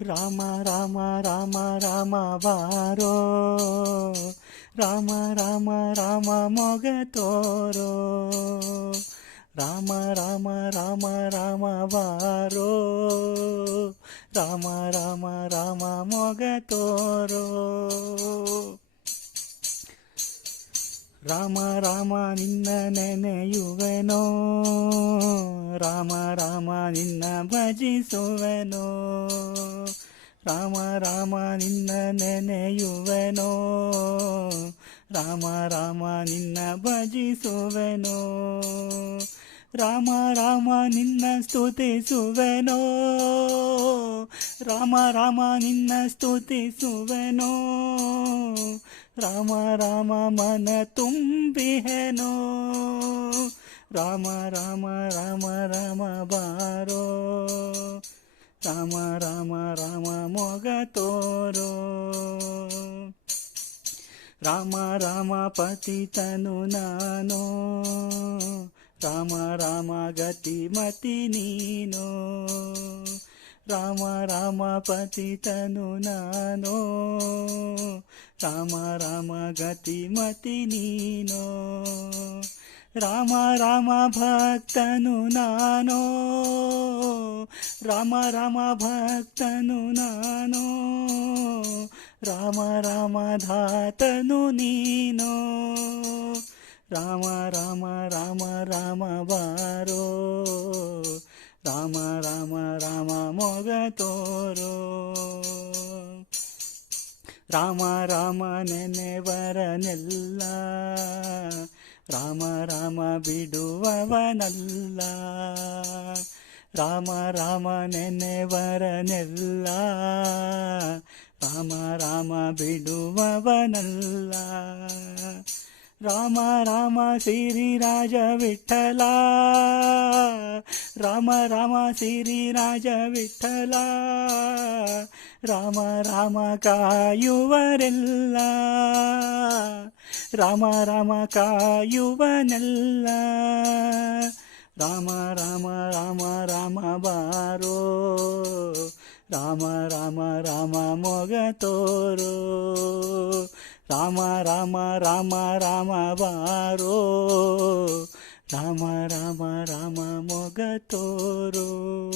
ರಾಮ ರಾಮ ರಾಮ ರಾಮ ಬಾರೋ ರಾಮ ರಾಮ ರಾಮ ಮೊಗ ತೋರೋ ರಾಮ ರಾಮ ರಾಮ ರಾಮ ಬಾರೋ ರಾಮ ರಾಮ ರಾಮ ಮೊಗ ತೋರೋ ರಾಮ ರಾಮ ನಿನ್ನ ನೆನೆಯುವೆನೋ ರಾಮ ರಾಮ ನಿನ್ನ ಭಜಿಸುವೆನೋ ರಾಮ ರಾಮ ನಿನ್ನ ನೆನೆಯುವೆನೋ. ರಾಮ ರಾಮ ನಿನ್ನ ಭಜಿಸುವೆನೋ. ರಾಮ ರಾಮ ನಿನ್ನ ಸ್ತುತಿಸುವೆನೋ. ರಾಮ ರಾಮ ನಿನ್ನ ಸ್ತುತಿಸುವೆನೋ. ರಾಮ ರಾಮ ಮನ ತುಂಬಿಹೆನೋ. ರಾಮ ರಾಮ ರಾಮ ರಾಮ ಬಾರೋ. ರಾಮ ರಾಮ ರಾಮ, ಮೊಗ ತೋರೋ. ರಾಮ ರಾಮ, ಪತಿತನು ನಾನು. ರಾಮ ರಾಮ ಗತಿ ಮತಿ ನೀನು. ರಾಮ ರಾಮ, ಪತಿತನು ನಾನು. ರಾಮ ರಾಮ ಗತಿ ಮತಿ ನೀನು. ರಾಮ ರಾಮ, ಭಕ್ತನು ನಾನು. ರಾಮ ರಾಮ ಭಕ್ತನು ನಾನು. ರಾಮ ರಾಮ ಧಾತನು ನೀನು. ರಾಮ ರಾಮ ರಾಮ ರಾಮ ಬಾರೋ. ರಾಮ ರಾಮ ರಾಮ ಮೊಗ ತೋರೋ. ರಾಮ ರಾಮ ನೆನೆವರನೆಲ್ಲ ರಾಮ ರಾಮ ಬಿಡುವವನಲ್ಲ. ರಾಮ ರಾಮ ನೆನೆವರನೆಲ್ಲ. ರಾಮ ರಾಮ ಬಿಡುವವನಲ್ಲ. ರಾಮ ರಾಮ ಸಿರಿ ರಾಜ ವಿಠಲ. ರಾಮ ರಾಮ ಸಿರಿ ರಾಜ ವಿಠಲ. ರಾಮ ರಾಮ ಕಾಯುವರೆಲ್ಲ. ರಾಮ ರಾಮ ಕಾಯುವನೆಲ್ಲ. ರಾಮ ರಾಮ ರಾಮ ರಾಮ ಬಾರೋ. ರಾಮ ರಾಮ ರಾಮ ಮೊಗ ತೋರೋ. ರಾಮ ರಾಮ ರಾಮ ರಾಮ ಬಾರೋ. ರಾಮ ರಾಮ ರಾಮ ಮೊಗ ತೋರೋ.